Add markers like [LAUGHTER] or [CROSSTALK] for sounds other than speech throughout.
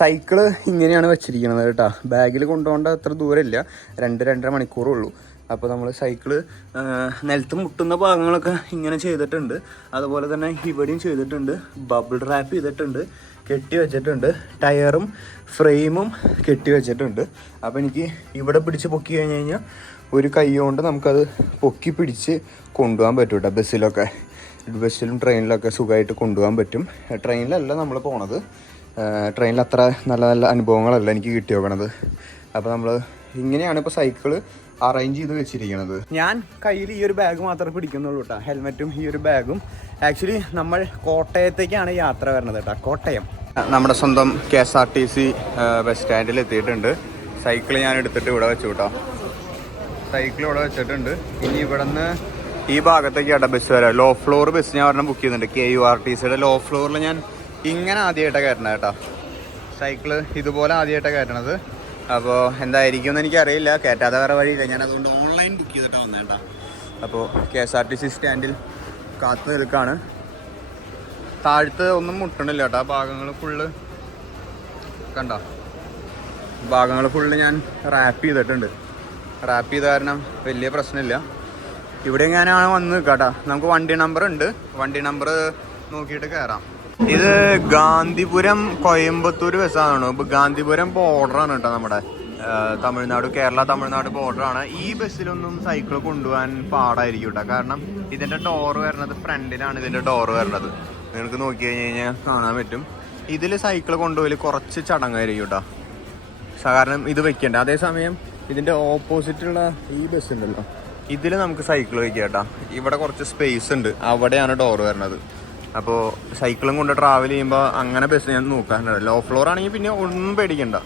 Cycle ഇങ്ങനെയാണ് വെച്ചിരിക്കുന്നത് കേട്ടോ. ബാഗിൽ കൊണ്ടുപോകേണ്ട അത്ര ദൂരമില്ല. രണ്ട് രണ്ടര മണിക്കൂറേ ഉള്ളൂ അപ്പോൾ നമ്മൾ സൈക്കിൾ നിലത്ത് മുട്ടുന്ന ഭാഗങ്ങളൊക്കെ ഇങ്ങനെ ചെയ്തിട്ടുണ്ട്. അതുപോലെ തന്നെ ഇവിടെയും ചെയ്തിട്ടുണ്ട്. ബബിൾ റാപ്പ് ചെയ്തിട്ടുണ്ട്. കെട്ടി വെച്ചിട്ടുണ്ട്. ടയറും ഫ്രെയിമും കെട്ടി വെച്ചിട്ടുണ്ട്. അപ്പോൾ എനിക്ക് ഇവിടെ പിടിച്ച് പൊക്കി കഴിഞ്ഞ് കഴിഞ്ഞാൽ ഒരു കൈ കൊണ്ട് നമുക്കത് പൊക്കി പിടിച്ച് കൊണ്ടുപോകാൻ പറ്റും കേട്ടോ ബസ്സിലൊക്കെ. ബസ്സിലും ട്രെയിനിലൊക്കെ സുഖമായിട്ട് കൊണ്ടുപോകാൻ പറ്റും. ട്രെയിനിലല്ല നമ്മൾ പോണത്. ട്രെയിനിൽ അത്ര നല്ല നല്ല അനുഭവങ്ങളല്ല എനിക്ക് കിട്ടി നോക്കണത് അപ്പോൾ നമ്മൾ ഇങ്ങനെയാണ് ഇപ്പോൾ സൈക്കിൾ അറേഞ്ച് ചെയ്ത് വെച്ചിരിക്കുന്നത് ഞാൻ കയ്യിൽ ഈ ഒരു ബാഗ് മാത്രമേ പിടിക്കുന്നുള്ളൂ കേട്ടോ ഹെൽമെറ്റും ഈ ഒരു ബാഗും ആക്ച്വലി നമ്മൾ കോട്ടയത്തേക്കാണ് യാത്ര വരുന്നത് കേട്ടോ കോട്ടയം. നമ്മുടെ സ്വന്തം K S R T C bus സ്റ്റാൻഡിൽ എത്തിയിട്ടുണ്ട്. സൈക്കിൾ ഞാൻ എടുത്തിട്ട് ഇവിടെ വെച്ചു കേട്ടോ സൈക്കിൾ ഇവിടെ വെച്ചിട്ടുണ്ട്. ഇനി ഇവിടെ നിന്ന് ഈ ഭാഗത്തേക്ക് ആട്ടെ ബസ് വരാം. ലോ ഫ്ലോർ ബസ് ഞാൻ ഒരെണ്ണം ബുക്ക് ചെയ്യുന്നുണ്ട് കെ യു ആർ ടി സിയുടെ ലോ ഫ്ലോറിൽ ഞാൻ ഇങ്ങനെ ആദ്യമായിട്ടാണ് കയറണത് കേട്ടോ. സൈക്കിൾ ഇതുപോലെ ആദ്യമായിട്ടാണ് കയറ്റണത് അപ്പോൾ എന്തായിരിക്കും എന്ന് എനിക്കറിയില്ല. കയറ്റാതെ വേറെ വഴിയില്ല. ഞാൻ അതുകൊണ്ട് ഓൺലൈൻ ബുക്ക് ചെയ്തിട്ടാണ് വന്നത് കേട്ടോ അപ്പോൾ K S R T C സ്റ്റാൻഡിൽ കാത്തു നിൽക്കുകയാണ് താഴത്ത് ഒന്നും മുട്ടണില്ല കേട്ടോ. ഭാഗങ്ങൾ ഫുള്ള് കണ്ടോ? ഭാഗങ്ങൾ ഫുള്ള് ഞാൻ റാപ്പ് ചെയ്തിട്ടുണ്ട്. റാപ്പ് ചെയ്ത കാരണം വലിയ പ്രശ്നമില്ല. ഇവിടെ ഞാനാണ് വന്ന് കേട്ടോ. നമുക്ക് വണ്ടി നമ്പർ ഉണ്ട്. വണ്ടി നമ്പർ നോക്കിയിട്ട് കയറാം. ഇത് ഗാന്ധിപുരം കോയമ്പത്തൂർ ബസ്സാണ് ഇപ്പൊ ഗാന്ധിപുരം ബോർഡറാണ് കേട്ടോ നമ്മുടെ തമിഴ്നാട് കേരള തമിഴ്നാട് ബോർഡറാണ് ഈ ബസ്സിലൊന്നും സൈക്കിൾ കൊണ്ടുപോകാൻ പാടായിരിക്കും കേട്ടോ. കാരണം ഇതിന്റെ ഡോർ വരുന്നത് ഫ്രണ്ടിലാണ് ഇതിന്റെ ഡോർ വരുന്നത് നിങ്ങൾക്ക് നോക്കി കഴിഞ്ഞ് കഴിഞ്ഞാൽ കാണാൻ പറ്റും. ഇതിൽ സൈക്കിൾ കൊണ്ടുപോയി കുറച്ച് ചടങ്ങായിരിക്കും കേട്ടോ. കാരണം ഇത് വെക്കണ്ട? അതേസമയം ഇതിന്റെ ഓപ്പോസിറ്റുള്ള ഈ ബസ് ഉണ്ടല്ലോ. ഇതിൽ നമുക്ക് സൈക്കിൾ വെക്കാം കേട്ടോ. ഇവിടെ കുറച്ച് സ്പേസ് ഉണ്ട്. അവിടെയാണ് ഡോർ വരുന്നത് അപ്പോൾ സൈക്കിളും കൊണ്ട് ട്രാവൽ ചെയ്യുമ്പോൾ അങ്ങനെ ബസ് ഞാൻ നോക്കാറുണ്ട്. ലോ ഫ്ലോർ ആണെങ്കിൽ പിന്നെ ഒന്നും പേടിക്കണ്ട.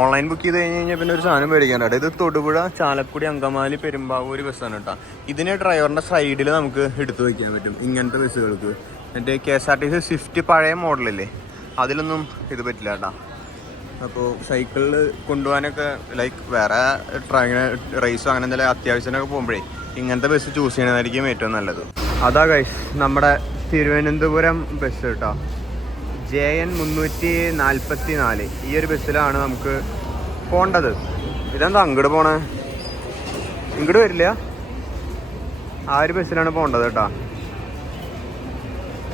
ഓൺലൈൻ ബുക്ക് ചെയ്ത് കഴിഞ്ഞ് കഴിഞ്ഞാൽ പിന്നെ ഒരു സാധനം പേടിക്കണ്ട. ഇത് തൊടുപുഴ ചാലക്കുടി അങ്കമാലി പെരുമ്പാവൂർ ബസ്സാണ് കേട്ടോ ഇതിന് ഡ്രൈവറിന്റെ സൈഡിൽ നമുക്ക് എടുത്തു വയ്ക്കാൻ പറ്റും ഇങ്ങനത്തെ ബസ്സുകൾക്ക് എന്റെ K S R T C Swift പഴയ മോഡലല്ലേ അതിലൊന്നും ഇത് പറ്റില്ല കേട്ടോ അപ്പോൾ സൈക്കിളിൽ കൊണ്ടുപോകാനൊക്കെ ലൈക്ക് വേറെ ട്രെയിന് റേസോ അങ്ങനെ എന്തെങ്കിലും അത്യാവശ്യത്തിനൊക്കെ പോകുമ്പോഴേ ഇങ്ങനത്തെ ബസ് ചൂസ് ചെയ്യണതായിരിക്കും ഏറ്റവും നല്ലത്. അതാ കൈ നമ്മുടെ തിരുവനന്തപുരം ബസ് കേട്ടോ. ജെ എൻ മുന്നൂറ്റി നാൽപ്പത്തി നാല് ഈ ഒരു ബസ്സിലാണ് നമുക്ക് പോണ്ടത്. ഇതെന്താ അങ്ങോട്ട് പോണേ? ഇങ്ങോട്ട് വരില്ല? ആ ഒരു ബസ്സിലാണ് പോണ്ടത് കേട്ടോ.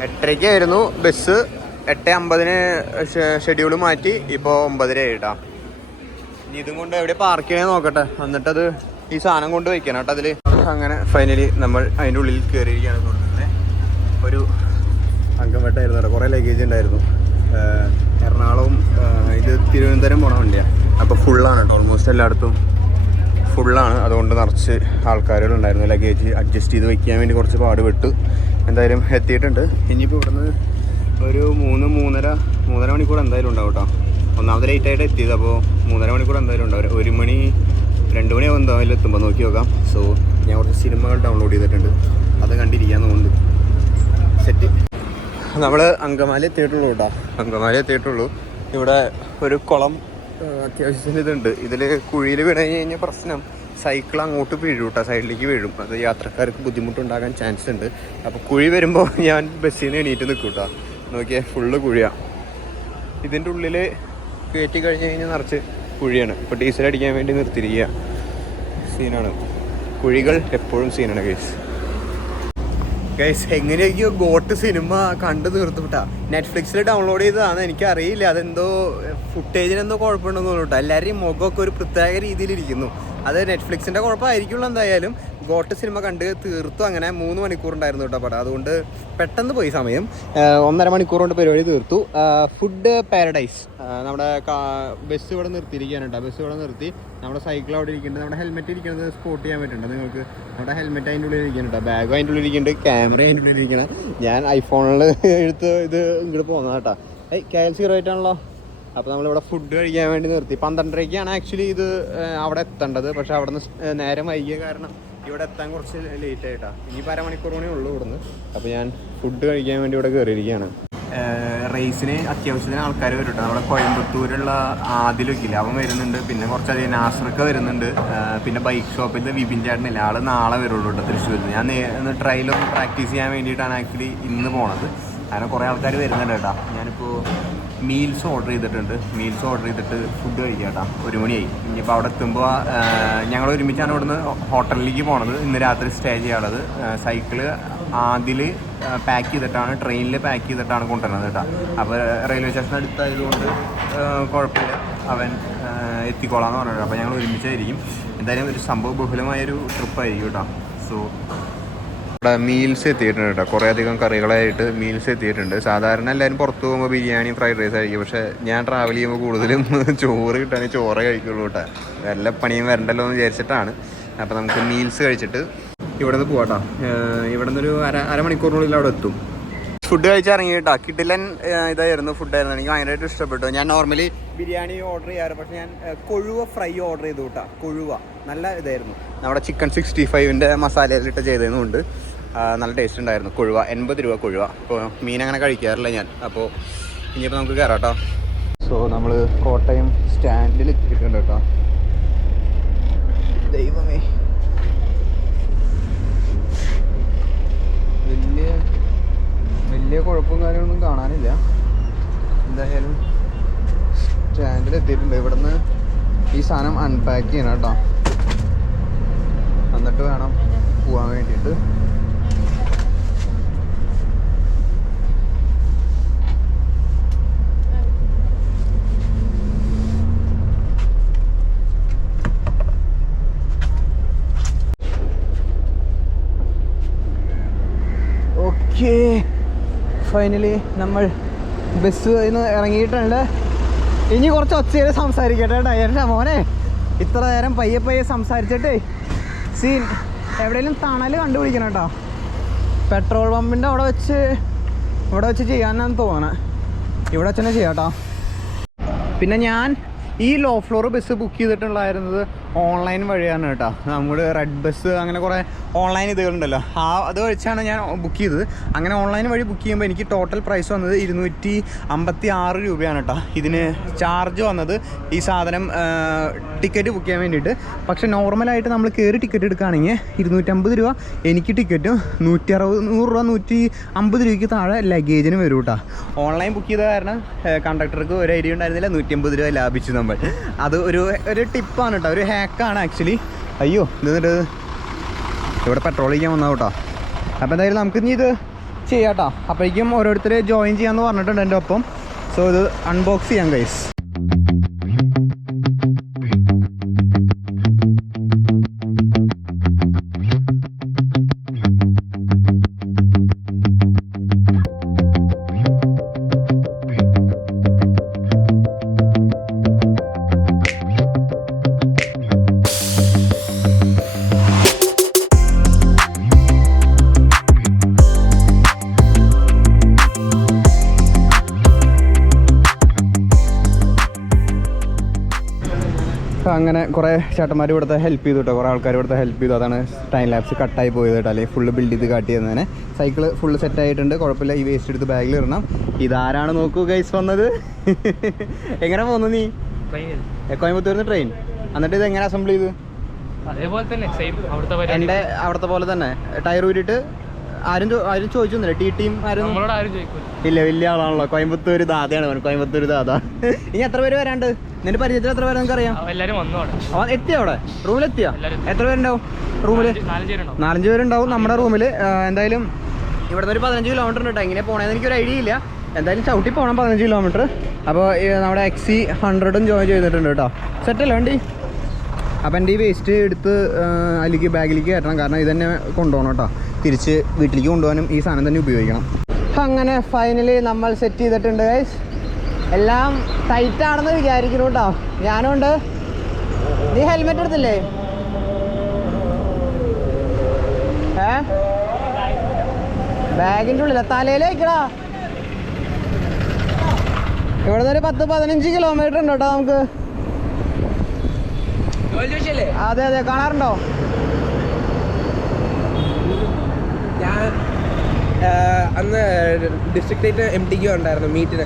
എട്ടരയ്ക്കായിരുന്നു ബസ് എട്ട് അമ്പതിന് ഷെഡ്യൂൾ മാറ്റി. ഇപ്പോൾ ഒമ്പതര ആയിട്ടാ ഇനി ഇതും കൊണ്ട് എവിടെ പാർക്ക് ചെയ്യണേ നോക്കട്ടെ. എന്നിട്ടത് ഈ സാധനം കൊണ്ട് വയ്ക്കണം കേട്ടോ അതിൽ അങ്ങനെ ഫൈനലി നമ്മൾ അതിന്റെ ഉള്ളിൽ കയറിയിരിക്കുകയാണ് ഒരു അങ്കംവെട്ടായിരുന്നു കേട്ടോ. കുറേ ലഗേജ് ഉണ്ടായിരുന്നു. എറണാകുളവും ഇത് തിരുവനന്തപുരം പോണ വണ്ടിയാണ് അപ്പോൾ ഫുള്ളാണ് കേട്ടോ ഓൾമോസ്റ്റ് എല്ലായിടത്തും ഫുള്ളാണ് അതുകൊണ്ട് നിറച്ച് ആൾക്കാരുകളുണ്ടായിരുന്നു. ലഗേജ് അഡ്ജസ്റ്റ് ചെയ്ത് വയ്ക്കാൻ വേണ്ടി കുറച്ച് പാട് പാടുപെട്ടു എന്തായാലും എത്തിയിട്ടുണ്ട്. ഇനിയിപ്പോൾ ഇവിടുന്ന് ഒരു മൂന്ന് മൂന്നര മൂന്നര മണിക്കൂർ എന്തായാലും ഉണ്ടാവും കേട്ടോ ഒന്നാമത് ലേറ്റ് ആയിട്ട് എത്തിയത്. അപ്പോൾ മൂന്നര മണിക്കൂർ എന്തായാലും ഉണ്ടാവും. ഒരു മണി രണ്ട് മണിയാവും എന്തായാലും എത്തുമ്പോൾ നോക്കി നോക്കാം. സോ ഞാൻ കുറച്ച് സിനിമകൾ ഡൗൺലോഡ് ചെയ്തിട്ടുണ്ട്. അത് കണ്ടിരിക്കാൻ തോന്നുന്നുണ്ട്. സെറ്റ്. നമ്മൾ അങ്കമാലി എത്തിയിട്ടുള്ളൂ കേട്ടോ അങ്കമാലി എത്തിയിട്ടുള്ളൂ. ഇവിടെ ഒരു കുളം അത്യാവശ്യത്തിന് ഇതുണ്ട്. ഇതിൽ കുഴിയിൽ വീണ് കഴിഞ്ഞ് കഴിഞ്ഞാൽ പ്രശ്നം. സൈക്കിൾ അങ്ങോട്ട് വീഴും കേട്ടോ സൈഡിലേക്ക് വീഴും. അത് യാത്രക്കാർക്ക് ബുദ്ധിമുട്ടുണ്ടാകാൻ ചാൻസ് ഉണ്ട്. അപ്പോൾ കുഴി വരുമ്പോൾ [LAUGHS] ഞാൻ ബസ്സിൽ നിന്ന് എണീറ്റ് നിൽക്കും കേട്ടോ നോക്കിയാൽ ഫുള്ള് കുഴിയാണ് ഇതിന്റെ ഉള്ളിൽ കയറ്റി കഴിഞ്ഞ് കഴിഞ്ഞാൽ നിറച്ച് കുഴിയാണ്. ഇപ്പോൾ ഡീസൽ അടിക്കാൻ വേണ്ടി നിർത്തിയിരിക്കുക സീനാണ് കുഴികൾ എപ്പോഴും സീനാണ് കേസ് ഗൈസ് എങ്ങനെയൊക്കെയോ ഗോട്ട് സിനിമ കണ്ടു തീർത്തുവിട്ടാ നെറ്റ്ഫ്ലിക്സിൽ ഡൗൺലോഡ് ചെയ്തതാണ് എനിക്കറിയില്ല. അതെന്തോ ഫുട്ടേജിനെന്തോ കുഴപ്പമുണ്ടെന്ന് തോന്നുന്നു എല്ലാവരുടെയും മുഖമൊക്കെ ഒരു പ്രത്യേക രീതിയിലിരിക്കുന്നു. അത് നെറ്റ്ഫ്ലിക്സിന്റെ കുഴപ്പമായിരിക്കുള്ളൂ എന്തായാലും. ഗോട്ട് സിനിമ കണ്ട് തീർത്തു അങ്ങനെ മൂന്ന് മണിക്കൂറുണ്ടായിരുന്നു കേട്ടോ പടം. അതുകൊണ്ട് പെട്ടെന്ന് പോയി സമയം. ഒന്നര മണിക്കൂർ കൊണ്ട് പരിപാടി തീർത്തു. Food paradise. നമ്മുടെ ബസ് ഇവിടെ നിർത്തിയിരിക്കുകയാണ് കേട്ടോ. ബസ് ഇവിടെ നിർത്തി. നമ്മുടെ സൈക്കിൾ അവിടെ ഇരിക്കുന്നുണ്ട്. നമ്മുടെ ഹെൽമെറ്റ് ഇരിക്കുന്നത് സ്പോട്ട് ചെയ്യാൻ പറ്റുന്നുണ്ട്. നിങ്ങൾക്ക് നമ്മുടെ ഹെൽമെറ്റ് അതിന്റെ ഉള്ളിൽ ഇരിക്കുന്നുണ്ട് ബാഗ് അതിന്റെ ഉള്ളിൽ ഇരിക്കുന്നുണ്ട്. ക്യാമറ അതിന്റെ ഉള്ളിൽ ഇരിക്കണം ഞാൻ ഐഫോണിൽ എടുത്ത് ഇത് ഇങ്ങോട്ട് പോകുന്നത് കേട്ടോ. ഏയ് കെ എൽ സീറോ ആയിട്ടാണല്ലോ അപ്പോൾ നമ്മളിവിടെ ഫുഡ് കഴിക്കാൻ വേണ്ടി നിർത്തി. പന്ത്രണ്ടരയ്ക്കാണ് ആക്ച്വലി ഇത് അവിടെ എത്തേണ്ടത്. പക്ഷെ അവിടെ നിന്ന് നേരം വൈകിയ കാരണം ഇവിടെ എത്താൻ കുറച്ച് ലേറ്റ് ആയിട്ടാ. ഇനി അരമണിക്കൂർ കൂടെ ഉള്ളൂ ഇവിടുന്ന്. അപ്പോൾ ഞാൻ ഫുഡ് കഴിക്കാൻ വേണ്ടി ഇവിടെ കയറിയിരിക്കുകയാണ് റേസിന് അത്യാവശ്യത്തിന് ആൾക്കാർ വരും നമ്മുടെ കോയമ്പത്തൂരുള്ള ആദിലൊക്കെ അവൻ വരുന്നുണ്ട്. പിന്നെ കുറച്ചധികം നാസർക്ക് വരുന്നുണ്ട്. പിന്നെ ബൈക്ക് ഷോപ്പിൽ വിപിൻ ചേട്ടനില്ല? ആൾ നാളെ വരുള്ളൂ കേട്ടോ തൃശ്ശൂരിൽ ഞാൻ ട്രയലൊന്ന് പ്രാക്ടീസ് ചെയ്യാൻ വേണ്ടിയിട്ടാണ് ആക്ച്വലി ഇന്ന് പോണത്. കാരണം കുറേ ആൾക്കാർ വരുന്നുണ്ട് കേട്ടോ. ഞാനിപ്പോൾ മീൽസ് ഓർഡർ ചെയ്തിട്ടുണ്ട്. മീൽസ് ഓർഡർ ചെയ്തിട്ട് ഫുഡ് കഴിക്കാട്ടാ. കേട്ടോ ഒരു മണിയായി. ഇനിയിപ്പോൾ അവിടെ എത്തുമ്പോൾ ഞങ്ങൾ ഒരുമിച്ചാണ് ഇവിടുന്ന് ഹോട്ടലിലേക്ക് പോണത്. ഇന്ന് രാത്രി സ്റ്റേ ചെയ്യാനുള്ളത്. സൈക്കിൾ ആദ്യ പാക്ക് ചെയ്തിട്ടാണ് ട്രെയിനിൽ പാക്ക് ചെയ്തിട്ടാണ് കൊണ്ടുവരുന്നത് കേട്ടോ. അപ്പോൾ റെയിൽവേ സ്റ്റേഷൻ അടുത്തായതുകൊണ്ട് കുഴപ്പമില്ല. അവൻ എത്തിക്കോളാം എന്ന് പറഞ്ഞത് അപ്പോൾ ഞങ്ങൾ ഒരുമിച്ചായിരിക്കും. എന്തായാലും ഒരു സംഭവ ബഹുലമായൊരു ട്രിപ്പായിരിക്കും കേട്ടോ. സോ മീൽസ് എത്തിയിട്ടുണ്ട് കേട്ടോ. കുറേ അധികം കറികളായിട്ട് മീൽസ് എത്തിയിട്ടുണ്ട്. സാധാരണ എല്ലാവരും പുറത്ത് പോകുമ്പോൾ ബിരിയാണി ഫ്രൈഡ് റൈസ് കഴിക്കും പക്ഷേ ഞാൻ ട്രാവൽ ചെയ്യുമ്പോൾ കൂടുതലും [LAUGHS] ചോറ് കിട്ടാൻ ചോറ് കഴിക്കുള്ളൂ കേട്ടോ. വല്ല പണിയും വരണ്ടല്ലോ എന്ന് വിചാരിച്ചിട്ടാണ്. അപ്പോൾ നമുക്ക് മീൽസ് കഴിച്ചിട്ട് ഇവിടെ നിന്ന് പോവാട്ടോ ഇവിടെ നിന്നൊരു അര അരമണിക്കൂറിനുള്ളിൽ അവിടെ എത്തും. ഫുഡ് കഴിച്ച് ഇറങ്ങി കേട്ടോ കിട്ടില്ലൻ ഇതായിരുന്നു ഫുഡായിരുന്നു എനിക്ക് ഭയങ്കരമായിട്ട് ഇഷ്ടപ്പെട്ടു. ഞാൻ നോർമലി ബിരിയാണി ഓർഡർ ചെയ്യാറ്. പക്ഷേ ഞാൻ കൊഴുവ ഫ്രൈ ഓർഡർ ചെയ്തു കേട്ടോ കൊഴുവ. നല്ല ഇതായിരുന്നു. നമ്മുടെ ചിക്കൻ സിക്സ്റ്റി ഫൈവിന്റെ മസാലയിലിട്ട് ചെയ്തതുകൊണ്ട് നല്ല ടേസ്റ്റ് ഉണ്ടായിരുന്നു. കൊഴുവ എൺപത് രൂപ കൊഴുവ. അപ്പോൾ മീൻ അങ്ങനെ കഴിക്കാറില്ല ഞാൻ. അപ്പോൾ ഇനിയിപ്പോൾ നമുക്ക് കയറാം കേട്ടോ സോ നമ്മൾ കോട്ടയം സ്റ്റാൻഡിൽ എത്തിയിട്ടുണ്ട് കേട്ടോ ദൈവമേ. വലിയ വലിയ കുഴപ്പവും കാര്യങ്ങളൊന്നും കാണാനില്ല. എന്തായാലും സ്റ്റാൻഡിൽ എത്തിയിട്ടുണ്ട്. ഇവിടുന്ന് ഈ സാധനം അൺപാക്ക് ചെയ്യണം കേട്ടോ എന്നിട്ട് വേണം പോകാൻ വേണ്ടിയിട്ട്. ഓക്കേ. ഫൈനലി നമ്മൾ ബസ് നിന്ന് ഇറങ്ങിയിട്ടുണ്ട്. ഇനി കുറച്ച് ഒച്ചയിൽ സംസാരിക്കട്ടെ ഡയറിന്റെ മോനെ. ഇത്ര നേരം പയ്യെ പയ്യെ സംസാരിച്ചിട്ട് സീൻ എവിടെയെങ്കിലും തണൽ കണ്ടുപിടിക്കണം കേട്ടോ. പെട്രോൾ പമ്പിന്റെ അവിടെ വെച്ച് ഇവിടെ വെച്ച് ചെയ്യാനാണ് തോന്നണേ. ഇവിടെ വെച്ച് ചെയ്യാം കേട്ടോ. പിന്നെ ഞാൻ ഈ ലോ ഫ്ലോർ ബസ് ബുക്ക് ചെയ്തിട്ടുണ്ടായിരുന്നത് ഓൺലൈൻ വഴിയാണ് കേട്ടോ. നമ്മുടെ റെഡ് ബസ് അങ്ങനെ കുറേ ഓൺലൈൻ ഇതുകളുണ്ടല്ലോ. ആ അത് വെച്ചാണ് ഞാൻ ബുക്ക് ചെയ്തത്. അങ്ങനെ ഓൺലൈൻ വഴി ബുക്ക് ചെയ്യുമ്പോൾ എനിക്ക് ടോട്ടൽ പ്രൈസ് വന്നത് ഇരുന്നൂറ്റി അമ്പത്തി ആറ് രൂപയാണ് കേട്ടോ. ഇതിന് ചാർജ് വന്നത് ഈ സാധനം ടിക്കറ്റ് ബുക്ക് ചെയ്യാൻ വേണ്ടിയിട്ട്. പക്ഷേ നോർമലായിട്ട് നമ്മൾ കയറി ടിക്കറ്റ് എടുക്കുകയാണെങ്കിൽ ഇരുന്നൂറ്റമ്പത് രൂപ എനിക്ക് ടിക്കറ്റും നൂറ്റി അറുപത് നൂറ് രൂപ നൂറ്റി അമ്പത് രൂപയ്ക്ക് താഴെ ലഗേജിന് വരും കേട്ടോ. ഓൺലൈൻ ബുക്ക് ചെയ്ത കാരണം കണ്ടക്ടർക്ക് ഒരു ഐഡിയ ഉണ്ടായിരുന്നില്ല നൂറ്റി അമ്പത് രൂപ ലാഭിച്ചു നമ്മൾ. അത് ഒരു ഒരു ടിപ്പാണ് കേട്ടോ. ഒരു ഹാക്കാണ് ആക്ച്വലി അയ്യോ ഇത് ഇവിടെ പെട്രോൾ ചെയ്യാൻ വന്നാ കേട്ടോ. അപ്പോൾ എന്തായാലും നമുക്ക് ഇനി ഇത് ചെയ്യാം കേട്ടോ. അപ്പോഴേക്കും ഓരോരുത്തർ ജോയിൻ ചെയ്യാമെന്ന് പറഞ്ഞിട്ടുണ്ട് എന്റെ ഒപ്പം. സോ ഇത് അൺബോക്സ് ചെയ്യാം ഗൈസ് കുറേ ചേട്ടന്മാർ ഇവിടുത്തെ ഹെൽപ്പ് ചെയ്തു കേട്ടോ കുറേ ആൾക്കാർ ഇവിടുത്തെ ഹെൽപ്പ് ചെയ്തു. അതാണ് ടൈം ലാപ്സ് കട്ടായി പോയത് കേട്ടോ അല്ലെങ്കിൽ ഫുള്ള് ബിൽഡ് ചെയ്ത് കാട്ടി തന്നെ സൈക്കിൾ ഫുള്ള് സെറ്റ് ആയിട്ടുണ്ട്. കുഴപ്പമില്ല. ഈ വേസ്റ്റ് എടുത്ത് ബാഗിൽ ഇടണം. ഇതാരാണ് നോക്കൂ ഗൈസ് വന്നത്? [LAUGHS] എങ്ങനെ പോന്നു നീ? കോയമ്പത്തൂർന്ന് ട്രെയിൻ എന്നിട്ട് ഇത് എങ്ങനെ അസംബിൾ ചെയ്തു? അതേപോലെ തന്നെ സെയിം അവിടുത്തെ എന്റെ അവിടുത്തെ പോലെ തന്നെ. ടയർ ഊരിട്ട് ആരും ആരും ചോദിച്ചൊന്നുമില്ല. ടി ടീം ആരും ഇല്ല വലിയ ആളാണല്ലോ. കോയമ്പത്തൂർ ദാതയാണ് കോയമ്പത്തൂർ ദാത ഇനി എത്ര പേര് വരാണ്ട്? നിന്റെ പരിചയത്തിൽ എത്ര പേരെ നിനക്ക് അറിയാം എല്ലാരും വന്നു അവിടെ. അവൻ എത്തിയോ അവിടെ? റൂമിലെത്തിയോ? എല്ലാരും എത്ര പേരുണ്ടാവും റൂമിൽ? നാലഞ്ച് പേരുണ്ടാവും. നമ്മുടെ റൂമിൽ. എന്തായാലും ഇവിടുന്ന് ഒരു പതിനഞ്ച് കിലോമീറ്റർ ഉണ്ട് എങ്ങനെ പോണേന്ന് എനിക്കൊരു ഐഡിയ ഇല്ല. എന്തായാലും ചവിട്ടി പോകണം പതിനഞ്ച് കിലോമീറ്റർ അപ്പോൾ നമ്മുടെ എക്സി ഹൺഡ്രഡും ജോയിൻ ചെയ്തിട്ടുണ്ട് കേട്ടോ. സെറ്റല്ലേ വണ്ടി? അപ്പം എന്റെ ഈ വേസ്റ്റ് എടുത്ത് അതിലേക്ക് ബാഗിലേക്ക് കയറ്റണം. കാരണം ഇത് തന്നെ കൊണ്ടുപോകണം കേട്ടോ. തിരിച്ച് വീട്ടിലേക്ക് കൊണ്ടുപോകാനും ഈ സാധനം തന്നെ ഉപയോഗിക്കണം. അങ്ങനെ ഫൈനലി നമ്മൾ സെറ്റ് ചെയ്തിട്ടുണ്ട് ഗൈസ് എല്ലാം ടൈറ്റ് ആണെന്ന് വിചാരിക്കുന്നു കേട്ടോ. ഞാനും ഉണ്ട്. നീ ഹെൽമെറ്റ് എടുത്തില്ലേ? ഏ? ബാഗിന്റെ ഉള്ളില. തലയിലേക്കടാ. ഇവിടെ നിന്ന് ഒരു പത്ത് പതിനഞ്ച് കിലോമീറ്റർ ഉണ്ട് കേട്ടോ നമുക്ക്. അതെ അതെ കാണാറുണ്ടോ? ഞാൻ അന്ന് ഡിസ്ട്രിക്ട് എം ടിക്ക് ഉണ്ടായിരുന്നു മീറ്റിന്?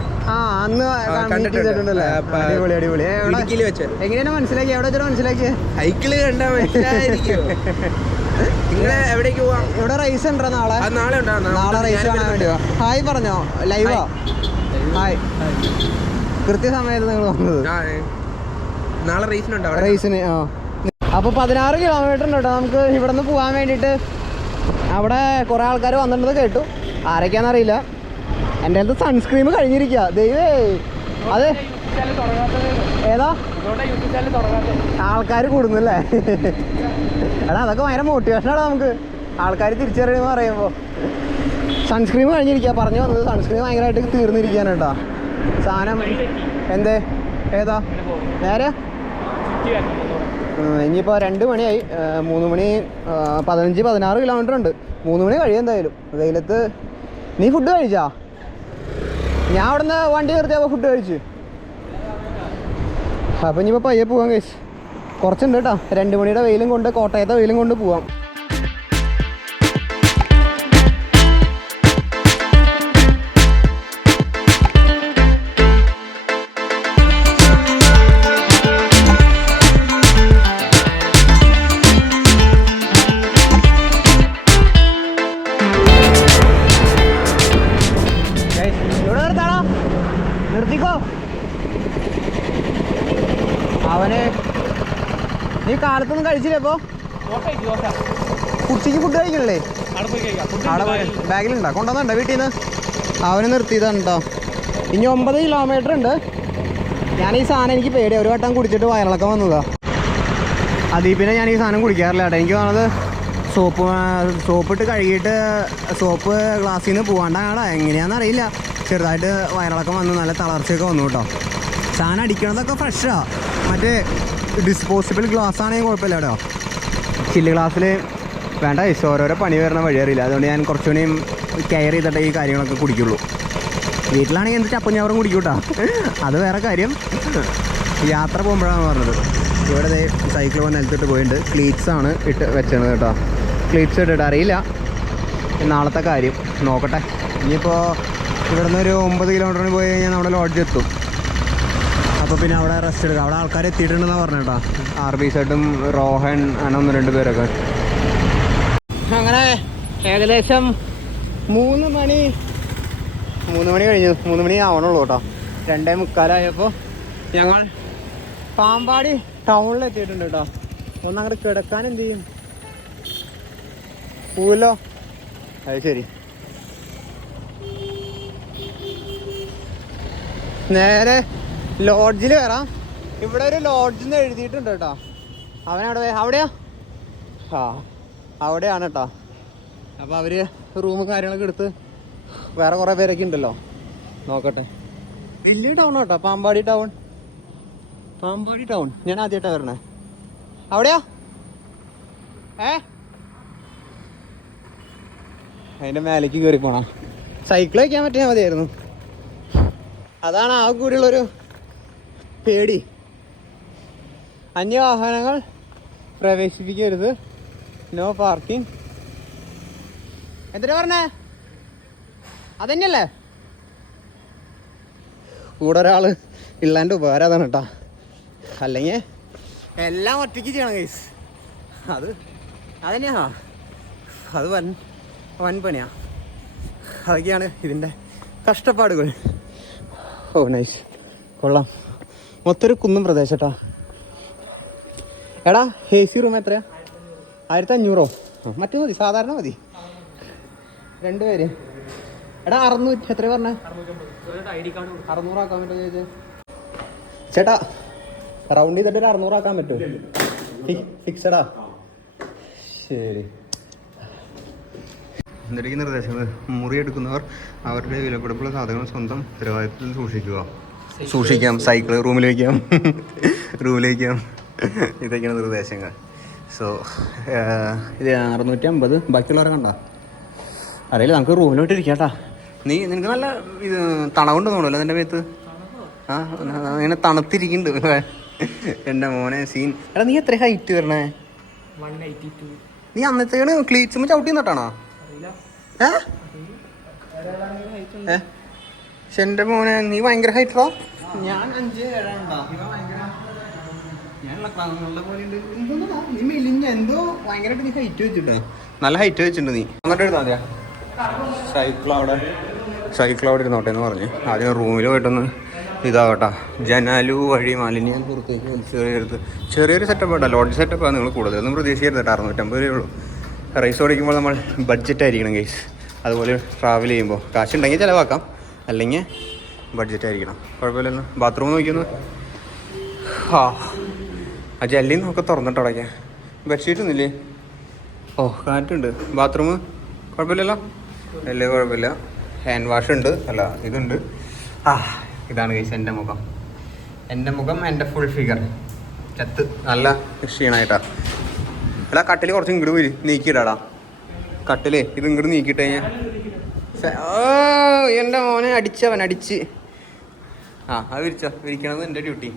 ഇടുക്കിയിൽ വെച്ച്. എങ്ങനെയാണ് മനസ്സിലാക്കി എവിടെ വെച്ചാൽ മനസ്സിലാക്കിയേ? സൈക്കിൾ കണ്ടാ മനസ്സിലായിരിക്കും. നിങ്ങൾ എവിടേക്ക് പോവാം? ഇവിടെ റൈസ് ഉണ്ടോ നാളെ? നാളെ ഉണ്ടോ നാളെ റൈസ് കാണാൻ വേണ്ടിയോ ഹായ് പറഞ്ഞോ. ലൈവാ ഹായ്. കൃത്യസമയത്ത് നിങ്ങൾ വന്നത്. നാളെ റേസിനുണ്ടോ റേസിന് ആ. അപ്പോൾ പതിനാറ് കിലോമീറ്റർ ഉണ്ട് കേട്ടോ. നമുക്ക് ഇവിടെ നിന്ന് പോകാൻ വേണ്ടിയിട്ട് അവിടെ കുറേ ആൾക്കാർ വന്നിട്ടുണ്ടെന്ന് കേട്ടു. ആരൊക്കെയാണെന്നറിയില്ല. എന്റെ അടുത്ത് സൺസ്ക്രീം കഴിഞ്ഞിരിക്കുക ദൈവേ. അത്. ഏതാ? ആൾക്കാർ കൂടുന്നല്ലേ? എടാ അതൊക്കെ ഭയങ്കര മോട്ടിവേഷനാണ് നമുക്ക്. ആൾക്കാർ തിരിച്ചറിയുമെന്ന് പറയുമ്പോൾ സൺസ്ക്രീം കഴിഞ്ഞിരിക്കുക പറഞ്ഞു വന്നത് സൺസ്ക്രീം ഭയങ്കരമായിട്ട് തീർന്നിരിക്കുകയാണ് കേട്ടോ സാധനം എന്തേ? ഏതാ? നേരെ. ഇനിയിപ്പോൾ രണ്ട് മണിയായി. മൂന്ന് മണി പതിനഞ്ച് പതിനാറ് കിലോമീറ്റർ ഉണ്ട്. മൂന്ന് മണി കഴിയും എന്തായാലും. വെയിലത്ത് നീ ഫുഡ് കഴിച്ചാ? ഞാൻ അവിടെ നിന്ന് വണ്ടി നിർത്തിയപ്പോൾ ഫുഡ് കഴിച്ചു. അപ്പം ഇനിയിപ്പോൾ പയ്യെ പോവാം കഴിച്ചു കുറച്ചുണ്ട് കേട്ടോ. രണ്ട് മണിയുടെ വെയിലും കൊണ്ട് കോട്ടയത്തെ വെയിലും കൊണ്ട് പോവാം. നിർത്തിക്കോ. അവന് നീ കാലത്തൊന്നും കഴിച്ചില്ലേ അപ്പോ കുട്ടിക്ക് ഫുഡ് കഴിക്കണല്ലേ? പോയി ബാഗിലുണ്ടോ? കൊണ്ടുവന്നുണ്ടോ വീട്ടിൽ നിന്ന്. അവന് നിർത്തിയതാണ്ടോ ഇനി ഒമ്പത് കിലോമീറ്റർ ഉണ്ട്. ഞാൻ ഈ സാധനം എനിക്ക് പേടി. ഒരു വട്ടം കുടിച്ചിട്ട് വയറിളക്കം വന്നതാ. അതിൽ പിന്നെ ഞാൻ ഈ സാധനം കുടിക്കാറില്ല കേട്ടോ. എനിക്ക് തോന്നുന്നത് സോപ്പ് സോപ്പിട്ട് കഴുകിയിട്ട് സോപ്പ് ഗ്ലാസ്സിൽ നിന്ന് പോകാണ്ടാണ് എങ്ങനെയാണെന്ന് അറിയില്ല. ചെറുതായിട്ട് വയറിളക്കം വന്ന് നല്ല തളർച്ചയൊക്കെ വന്നു കേട്ടോ. സാധനം അടിക്കണതൊക്കെ ഫ്രഷാ മറ്റേ ഡിസ്പോസിബിൾ ഗ്ലാസ് ആണെങ്കിൽ കുഴപ്പമില്ല കേട്ടോ. ചില്ല് ഗ്ലാസ്സിൽ വേണ്ട ഈശോ ഓരോരോ പണി വരണ വഴി അറിയില്ല. അതുകൊണ്ട് ഞാൻ കുറച്ചുകൂടിയും കെയർ ചെയ്തിട്ടേ ഈ കാര്യങ്ങളൊക്കെ കുടിക്കുള്ളൂ. വീട്ടിലാണെങ്കിൽ എന്ത് ചപ്പും ചവറും കുടിക്കൂട്ടാ. അത് വേറെ കാര്യം. യാത്ര പോകുമ്പോഴാണ് പറഞ്ഞത്. ഇവിടെ സൈക്കിൾ വന്ന് നിലത്തിട്ട് പോയിട്ടുണ്ട്. ക്ലീറ്റ്സ് ആണ് ഇട്ട് വെച്ചത് കേട്ടോ. ക്ലീറ്റ്സ് ഇട്ടിട്ട് അറിയില്ല. നാളത്തെ കാര്യം. നോക്കട്ടെ. ഇനിയിപ്പോൾ ഇവിടുന്ന് ഒരു ഒമ്പത് കിലോമീറ്ററിന് പോയി കഴിഞ്ഞാൽ നമ്മുടെ ലോഡ്ജ് എത്തും. അപ്പോൾ പിന്നെ അവിടെ റെസ്റ്റ് എടുക്കാം. അവിടെ ആൾക്കാർ എത്തിയിട്ടുണ്ടെന്നാണ് പറഞ്ഞ കേട്ടോ ആർ ബി സെട്ടും റോഹൻ അങ്ങനെ ഒന്ന് രണ്ട് പേരൊക്കെ. അങ്ങനെ ഏകദേശം മൂന്ന് മണി മൂന്ന് മണി കഴിഞ്ഞു. മൂന്ന് മണി ആവണുള്ളൂ കേട്ടോ രണ്ടേ മുക്കാലായപ്പോൾ ഞങ്ങൾ പാമ്പാടി ടൗണിൽ എത്തിയിട്ടുണ്ട് കേട്ടോ ഒന്ന് അങ്ങോട്ട് കിടക്കാൻ എന്ത് ചെയ്യും? പോവല്ലോ അത് ശരി. നേരെ ലോഡ്ജിൽ കയറാം ഇവിടെ ഒരു ലോഡ്ജിൽ നിന്ന് എഴുതിയിട്ടുണ്ട് കേട്ടോ. അവനവിടെ അവിടെയാ? ആ അവിടെയാണ് കേട്ടോ. അപ്പോൾ അവർ റൂമും കാര്യങ്ങളൊക്കെ എടുത്ത് വേറെ കുറേ പേരൊക്കെ ഉണ്ടല്ലോ. നോക്കട്ടെ. വലിയ ടൗൺ കേട്ടോ പാമ്പാടി ടൗൺ പാമ്പാടി ടൗൺ ഞാൻ ആദ്യമായിട്ടാണ് വരണേ. അവിടെയാ? ഏ? അതിന്റെ മേലേക്ക് കയറി പോണം. സൈക്കിൾ വയ്ക്കാൻ പറ്റിയാൽ മതിയായിരുന്നു. അതാണ് ആ കൂടിയുള്ളൊരു പേടി. അന്യവാഹനങ്ങൾ പ്രവേശിപ്പിക്കരുത്. നോ പാർക്കിംഗ് എന്തിനാ പറഞ്ഞേ? അതന്നെയല്ലേ? കൂടെ ഒരാൾ ഇല്ലാണ്ട് ഉപകാരം അതാണ് കേട്ടോ. അല്ലെങ്കിൽ എല്ലാം ഒറ്റയ്ക്ക് ചെയ്യണം കേസ് അത് അതന്നെയാ. അത് വൻ വൻ പണിയാ. അതൊക്കെയാണ് ഇതിന്റെ കഷ്ടപ്പാടുകൾ. ഓ നൈസ് കൊള്ളാം. മൊത്തം ഒരു കുന്നും പ്രദേശം എടാ എ സി റൂം എത്രയാ? ആയിരത്തി അഞ്ഞൂറോ മറ്റു മറ്റേ മതി സാധാരണ മതി. രണ്ടുപേര് എടാ അറുന്നൂറ്റി എത്ര പറഞ്ഞേ? അറുന്നൂറാക്കാൻ പറ്റുമോ ചോദിച്ചത് ചേട്ടാ റൗണ്ട് ചെയ്തിട്ട് ഒരു അറുന്നൂറാക്കാൻ പറ്റുമോ? ഫിക്സഡാ ശരി. എന്തൊക്കെ നിർദ്ദേശങ്ങൾ മുറിയെടുക്കുന്നവർ അവരുടെ വിലപ്പെടുമ്പോൾ സാധനങ്ങൾ സ്വന്തം ഉത്തരവാദിത്തത്തിൽ സൂക്ഷിക്കുക. സൂക്ഷിക്കാം സൈക്കിൾ റൂമിൽ വയ്ക്കാം. റൂമിൽ വയ്ക്കാം. ഇതൊക്കെയാണ് നിർദ്ദേശങ്ങൾ. സോ ഇത് അറുന്നൂറ്റി അമ്പത് ബാക്കിയുള്ളവരെ കണ്ട? അറിയില്ല നമുക്ക് റൂമിലോട്ട് ഇരിക്കാട്ടാ നീ നിനക്ക് നല്ല ഇത് തണവുണ്ട് തോന്നുമല്ലോ നിന്റെ മേത്ത്? ആ അങ്ങനെ തണുത്തിരിക്കുന്നുണ്ട്. എന്റെ മോനെ സീൻ എടാ നീ എത്ര ഹൈറ്റ് വരണേ? നീ അന്നത്തേക്കാണ് ക്ലീച്ചുമ്പോൾ ചവിട്ടി നട്ടാണോ ഏ? ഏ? പക്ഷെ എന്റെ മോനെ നീ ഭയങ്കര ഹൈറ്ററോ ഞാൻ അഞ്ച് ഏഴാണ്ടാ. ഇവ ഭയങ്കര ഞാനുള്ള ക്ലാസ്സുകളിലെ പോലെ ഉണ്ട്. എന്തോന്നാ നീ മെലിഞ്ഞ എന്തോ ഭയങ്കരമായിട്ട് നീ ഹൈറ്റ് വെച്ചിട്ടോ? നല്ല ഹൈറ്റ് വെച്ചിട്ടുണ്ട് നീ. എന്നിട്ട് എഴുതാ മതിയാ സൈക്കിൾ അവിടെ. സൈക്കിൾ അവിടെ ഇരുന്നോട്ടെ എന്ന് പറഞ്ഞ്. ആദ്യം റൂമിൽ പോയിട്ടൊന്ന് ഇതാവട്ടെ. ജനാലു വഴി മാലിന്യം പുറത്തേക്ക് ചെറിയൊരു സെറ്റപ്പ് ആട്ടോ ലോഡ്ജ് സെറ്റപ്പാണ് നിങ്ങൾ കൂടുതലൊന്നും പ്രതീക്ഷിക്കരുത് കേട്ടോ. അറുന്നൂറ്റമ്പത് രൂപ ഉള്ളൂ. റൈസ് ഓടിക്കുമ്പോൾ നമ്മൾ ബഡ്ജറ്റ് ആയിരിക്കണം ഗൈസ് അതുപോലെ ട്രാവൽ ചെയ്യുമ്പോൾ കാശുണ്ടെങ്കിൽ ചിലവാക്കാം. അല്ലെങ്കിൽ ബഡ്ജറ്റ് ആയിരിക്കണം. കുഴപ്പമില്ലല്ലോ. ബാത്റൂം നോക്കിയൊന്ന്. ആ ആ ജല്ലി നോക്കെ തുറന്നിട്ട് അടയ്ക്കാം. ബെഡ്ഷീറ്റ് ഒന്നുമില്ലേ? ഓ കാറ്റുണ്ട്. ബാത്റൂം കുഴപ്പമില്ലല്ലോ? അല്ലേ കുഴപ്പമില്ല. ഹാൻഡ് വാഷ് ഉണ്ട്. അല്ല ഇതുണ്ട്. ആ ഇതാണ് കേസ് എന്റെ മുഖം. എന്റെ മുഖം എന്റെ ഫുൾ ഫിഗർ ചത്ത്. നല്ല ക്ഷീണമായിട്ടാ എടാ കട്ടിൽ കുറച്ച് ഇങ്ങോട്ട് വരും. നീക്കിയിടാടാ. കട്ടിലേ ഇത് ഇങ്ങോട്ട് നീക്കിയിട്ട് കഴിഞ്ഞാൽ ഓ എന്റെ മോനെ അടിച്ചവൻ അടിച്ച്. ആ അത് വിരിച്ചോ. വിരിക്കണത് എന്റെ ഡ്യൂട്ടി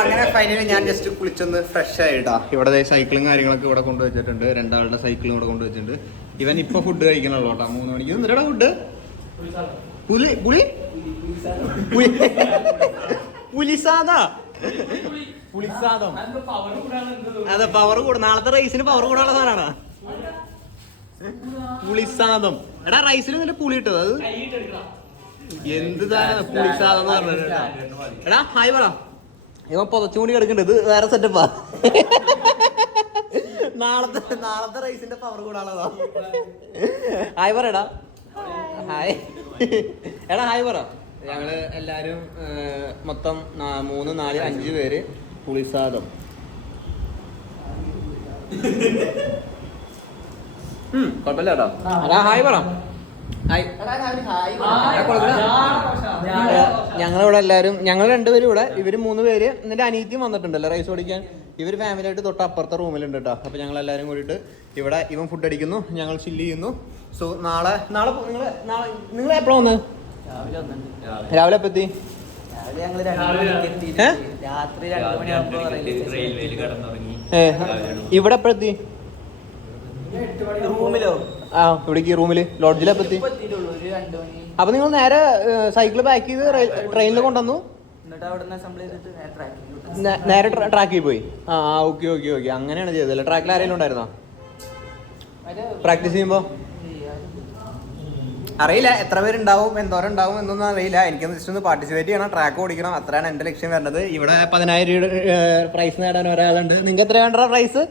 അങ്ങനെ ഫൈനലി ഞാൻ ജസ്റ്റ് കുളിച്ചൊന്ന് ഫ്രഷ് ആയിട്ടാ. ഇവിടെ സൈക്കിളും കാര്യങ്ങളൊക്കെ ഇവിടെ കൊണ്ടുവച്ചിട്ടുണ്ട് രണ്ടാളുടെ സൈക്കിളും ഇവിടെ കൊണ്ടുവച്ചിട്ടുണ്ട് ഇവൻ ഇപ്പൊ ഫുഡ് കഴിക്കണല്ലോ കേട്ടോ. മൂന്ന് മണിക്ക്. എന്നിട്ടാ ഫുഡ് പുലി പുലി? പുലിസാദാ പുലിസാദം അതെ പവർ കൂടെ. നാളത്തെ റൈസിന് പവർ കൂടാനുള്ള സാധനമാണ്? പുളിസാദം. എടാ റൈസിൽ നിന്റെ പുളി ഇട്ടത്. അത് എന്ത് സാധനം? പുളിസാദം എന്ന് എടാ ഹായ് പറ. ഇവൻ പൊതച്ചുകൂടി കിടക്കണ്ട് ഇത് വേറെ സെറ്റപ്പാ നാളത്തെ നാളത്തെ റൈസിന്റെ പവർ കൂടാനുള്ളതാ. ഹായ് പറയടാ ഹായ്. എടാ ഹായ് പറ. ഞങ്ങൾ എല്ലാരും മൊത്തം മൂന്ന് നാല് അഞ്ച് പേര് പുളിസാദം. കുഴപ്പമില്ല കേട്ടോ ഹായ് പറ. ഹായ്. ഞങ്ങളിവിടെ എല്ലാവരും ഞങ്ങൾ രണ്ടുപേരും ഇവിടെ ഇവർ മൂന്ന് പേര് എന്നിട്ട് അനീതിയും വന്നിട്ടുണ്ടല്ലോ റൈസ് ഓടിക്കാൻ ഇവർ ഫാമിലി ആയിട്ട് തൊട്ട് അപ്പുറത്തെ റൂമിലുണ്ട് കേട്ടോ അപ്പൊ ഞങ്ങൾ എല്ലാവരും കൂടിയിട്ട് ഇവിടെ ഇവൻ ഫുഡ് അടിക്കുന്നു ഞങ്ങൾ ചില്ല് ചെയ്യുന്നു. സോ നാളെ നാളെ നിങ്ങൾ നാളെ നിങ്ങൾ എപ്പോഴാ വന്ന്? രാവിലെ എപ്പോ ഇവിടെ എപ്പോഴെത്തി? റൂമിലോ? ആ ഇവിടേക്ക് റൂമിൽ. അപ്പൊ നിങ്ങൾ നേരെ സൈക്കിൾ പാക്ക് ചെയ്ത് ട്രെയിനിൽ കൊണ്ടുവന്നു? എന്നിട്ട് അവിടെ അസംബിൾ ചെയ്തിട്ട് നേരെ ട്രാക്കിൽ നേ- നേരെ ട്രാക്കിൽ പോയി. ആ ഓക്കെ ഓക്കെ ഓക്കെ. അങ്ങനെയാണ് ചെയ്തത്. ട്രാക്കിൽ ആരെങ്കിലും ഉണ്ടായിരുന്നോ? പ്രാക്ടീസ് ചെയ്യുമ്പോ? അറിയില്ല എത്ര പേരുണ്ടാവും എന്തോരം ഉണ്ടാവും എന്നൊന്നും അറിയില്ല. എനിക്ക് ജസ്റ്റ് ഒന്ന് പാർട്ടിസിപ്പേറ്റ് ചെയ്യണം ട്രാക്ക് ഓടിക്കണം. അത്രയാണ് എന്റെ ലക്ഷ്യം വരുന്നത്. ഇവിടെ പതിനായിരം രൂപ പ്രൈസ് നേടാൻ ഒരാളുണ്ട്. നിങ്ങൾക്ക് എത്ര വേണ്ട പ്രൈസ്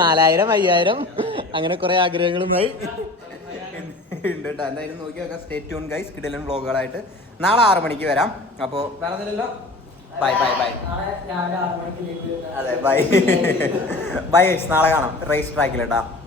നാലായിരം അയ്യായിരം. അങ്ങനെ കുറെ ആഗ്രഹങ്ങളുമായി. ഉണ്ട് കേട്ടോ. എന്തായാലും നോക്കി നോക്കാം. സ്റ്റേ ട്യൂൺ ഗൈസ് കിടലൻ വ്ളോഗുകളായിട്ട് നാളെ ആറ് മണിക്ക് വരാം. അപ്പോൾ വേറെ ബൈ ബൈ ബൈ അതെ ബൈ ബൈ [LAUGHS] നാളെ കാണാം. റേസ് ട്രാക്കിൽ കേട്ടാ.